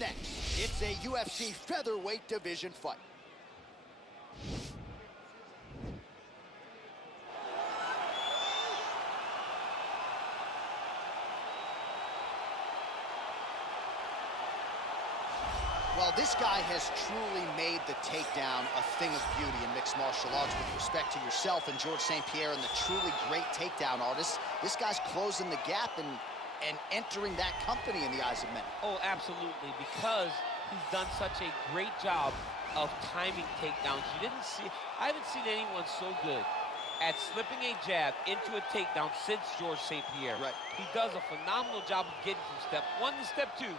next, it's a UFC featherweight division fight. Well, this guy has truly made the takedown a thing of beauty in mixed martial arts. With respect to yourself and George St. Pierre and the truly great takedown artists, this guy's closing the gap and entering that company in the eyes of many. Oh, absolutely, because he's done such a great job of timing takedowns. I haven't seen anyone so good at slipping a jab into a takedown since George St. Pierre. Right. He does a phenomenal job of getting from step one to step two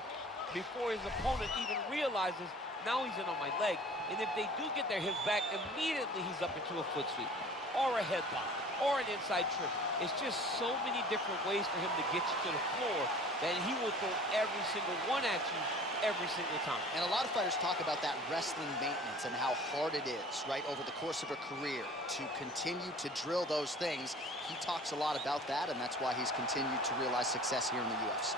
before his opponent even realizes now he's in on my leg. And if they do get their hips back, immediately he's up into a foot sweep or a headlock or an inside trip. It's just so many different ways for him to get you to the floor that he will throw every single one at you every single time. And a lot of fighters talk about that wrestling maintenance and how hard it is, right, over the course of a career to continue to drill those things. He talks a lot about that, and that's why he's continued to realize success here in the UFC.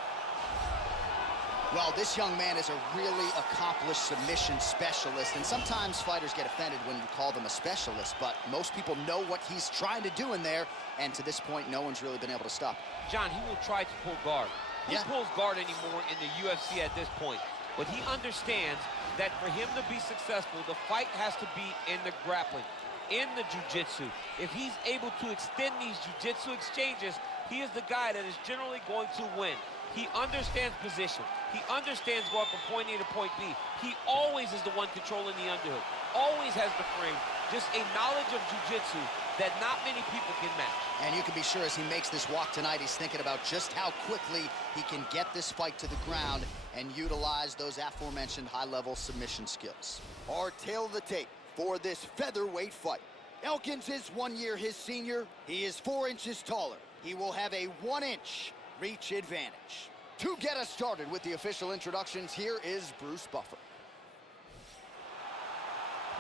Well, this young man is a really accomplished submission specialist, and sometimes fighters get offended when you call them a specialist, but most people know what he's trying to do in there, and to this point, no one's really been able to stop him. John, he will try to pull guard. Who pulls guard anymore in the UFC at this point? But he understands that for him to be successful, the fight has to be in the grappling, in the jiu-jitsu. If he's able to extend these jiu-jitsu exchanges, he is the guy that is generally going to win. He understands position. He understands going from point A to point B. He always is the one controlling the underhook. Always has the frame. Just a knowledge of jiu-jitsu that not many people can match. And you can be sure as he makes this walk tonight, he's thinking about just how quickly he can get this fight to the ground and utilize those aforementioned high-level submission skills. Our tail of the tape for this featherweight fight. Elkins is 1 year his senior. He is 4 inches taller. He will have a 1-inch reach advantage. To get us started with the official introductions, here is Bruce Buffer.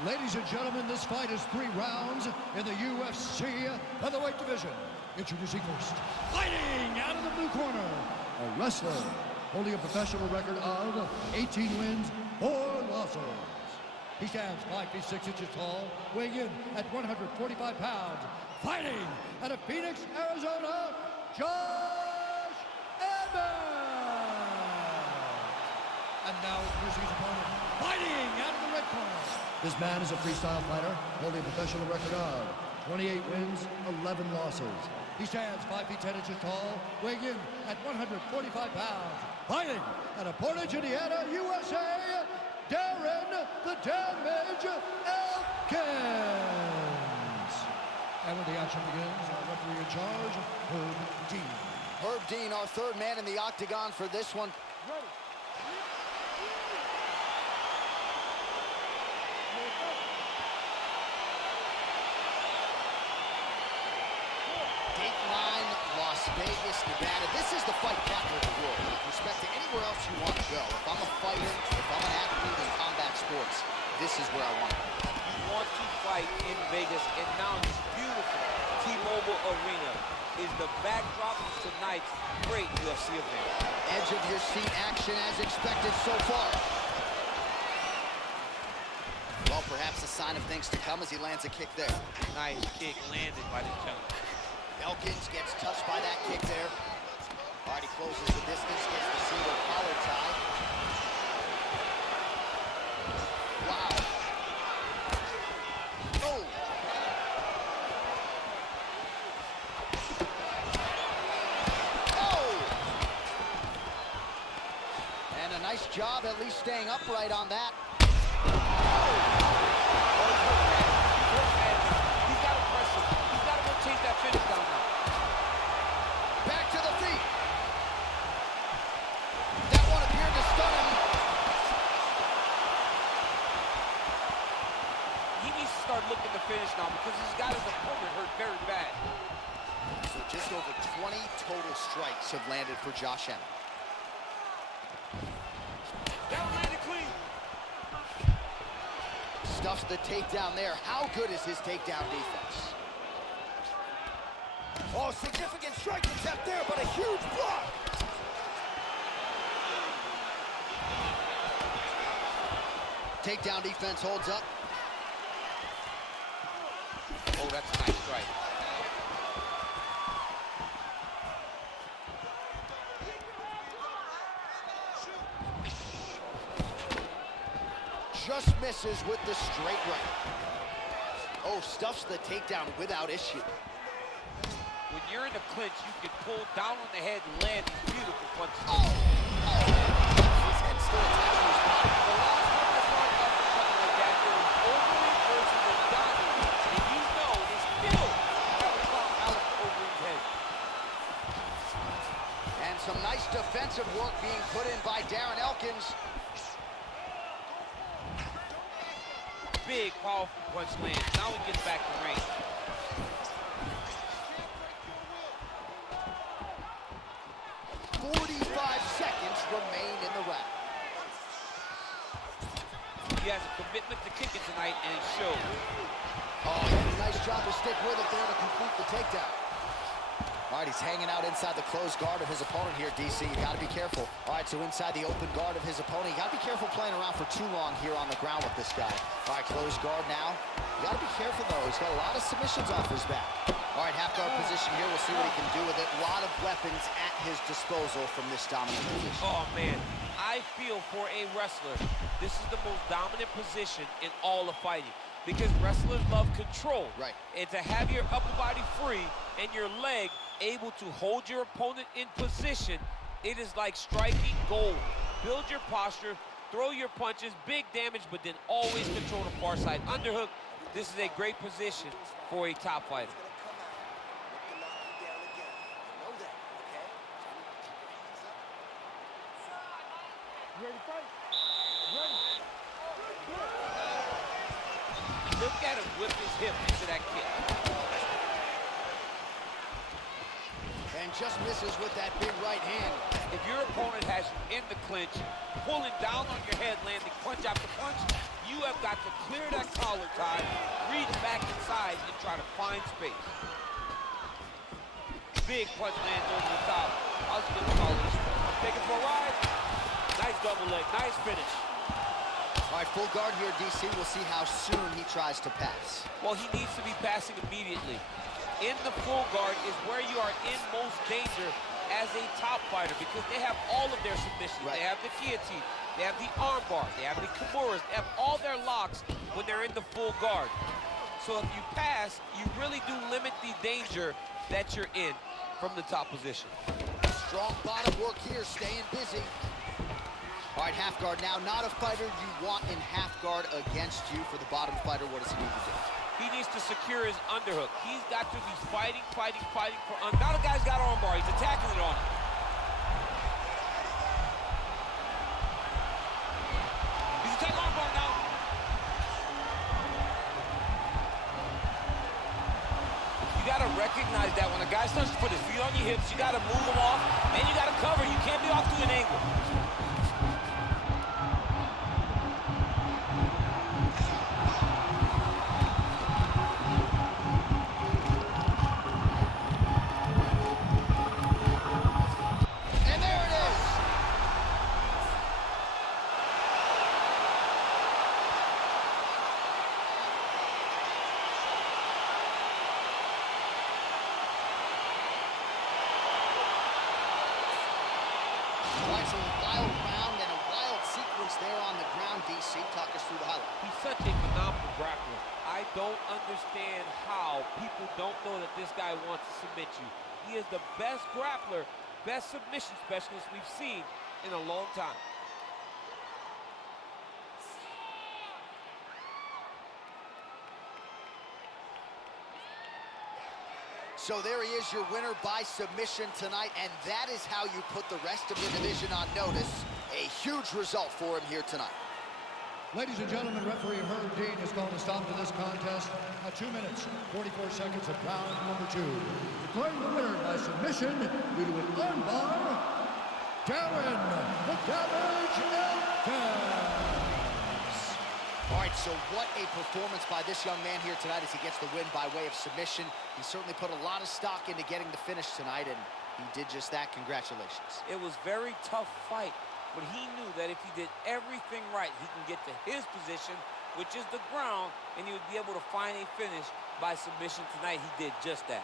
Ladies and gentlemen, this fight is 3 rounds in the UFC featherweight division. Introducing first, fighting out of the blue corner, a wrestler holding a professional record of 18 wins, 4 losses. He stands 5 feet 6 inches tall, weighing in at 145 pounds. Fighting out of Phoenix, Arizona, Josh Emmett. And now introducing his opponent, fighting out of the red corner. This man is a freestyle fighter holding a professional record of 28 wins, 11 losses. He stands 5 feet 10 inches tall, weighing in at 145 pounds. Fighting out of Portage, Indiana, USA, Darren the Damage Elkins. And when the action begins, our referee in charge, Herb Dean. Herb Dean, our third man in the octagon for this one. Ready. Dateline, Las Vegas, Nevada. This is the fight capital of the world. With respect to anywhere else you want to go, if I'm a fighter, if I'm an athlete in combat sports, this is where I want to go. You want to fight in Vegas, and now this beautiful T-Mobile Arena is the backdrop of tonight's great UFC event. Edge of your seat action as expected so far. Well, perhaps a sign of things to come as he lands a kick there. Nice kick landed by the challenger. Elkins gets touched by that kick there. All right, he closes the distance, gets the single collar tie. Wow. Oh. Oh. And a nice job at least staying upright on that. He's got to press him. He's got to go chase that finish down now. Back to the feet. That one appeared to stun him. He needs to start looking to finish now because he's got his opponent hurt very bad. So just over 20 total strikes have landed for Josh Emmett. That one landed clean. Stuffs the takedown there. How good is his takedown defense? Oh, significant strike attempt there, but a huge block. Takedown defense holds up. Oh, that's a nice strike. Just misses with the straight right. Oh, stuffs the takedown without issue. When you're in a clinch, you can pull down on the head and land these beautiful punches. Oh! His head still attached to his body. The last time I saw an uppercut like that, it was Overeem versus Emmett, and you know they still haven't found Alex Overeem's head. And some nice defensive work being put in by Darren Elkins. Big, powerful punch lands. Now he gets back to range. Seconds remain in the round. He has a commitment to kicking tonight, and it shows. Oh, he did a nice job to stick with it there to complete the takedown. All right, he's hanging out inside the closed guard of his opponent here, DC. You got to be careful. All right, so inside the open guard of his opponent, you got to be careful playing around for too long here on the ground with this guy. All right, closed guard now. You got to be careful, though. He's got a lot of submissions off his back. All right, half guard position here. We'll see what he can do with it. A lot of weapons at his disposal from this dominant position. Oh, man. I feel for a wrestler, this is the most dominant position in all of fighting because wrestlers love control. Right. And to have your upper body free and your leg able to hold your opponent in position, it is like striking gold. Build your posture, throw your punches, big damage, but then always control the far side. Underhook, this is a great position for a top fighter. Ready to fight? Look at him whip his hip into that kick. And just misses with that big right hand. If your opponent has you in the clinch, pulling down on your head, landing punch after punch, you have got to clear that collar tie, reach back inside, and try to find space. Big punch lands over the top. I was going to call this. Take it for a ride. Nice double leg, nice finish. All right, full guard here, DC. We'll see how soon he tries to pass. Well, he needs to be passing immediately. In the full guard is where you are in most danger as a top fighter because they have all of their submissions. Right. They have the guillotine, they have the arm bar, they have the kimuras, they have all their locks when they're in the full guard. So if you pass, you really do limit the danger that you're in from the top position. Strong bottom work here, staying busy. All right, half guard now. Not a fighter you want in half guard against you. For the bottom fighter, what does he need to do? He needs to secure his underhook. He's got to be fighting for now the guy's got arm bar. He's attacking it on him. He's attacking arm bar now. You got to recognize that when a guy starts to put his feet on your hips, you got to move him off, and you got to cover. You can't be off to an angle. DC, talk us through the highlight. He's such a phenomenal grappler. I don't understand how people don't know that this guy wants to submit you. He is the best grappler, best submission specialist we've seen in a long time. So there he is, your winner by submission tonight, and that is how you put the rest of the division on notice. A huge result for him here tonight. Ladies and gentlemen, referee Herb Dean has called a stop to this contest at 2 minutes, 44 seconds of round number 2. Declaring the winner by submission due to an armbar, Darren the Damage Elkins. All right, so what a performance by this young man here tonight as he gets the win by way of submission. He certainly put a lot of stock into getting the finish tonight, and he did just that. Congratulations. It was a very tough fight. but he knew that if he did everything right, he can get to his position, which is the ground, and he would be able to find a finish by submission tonight. He did just that.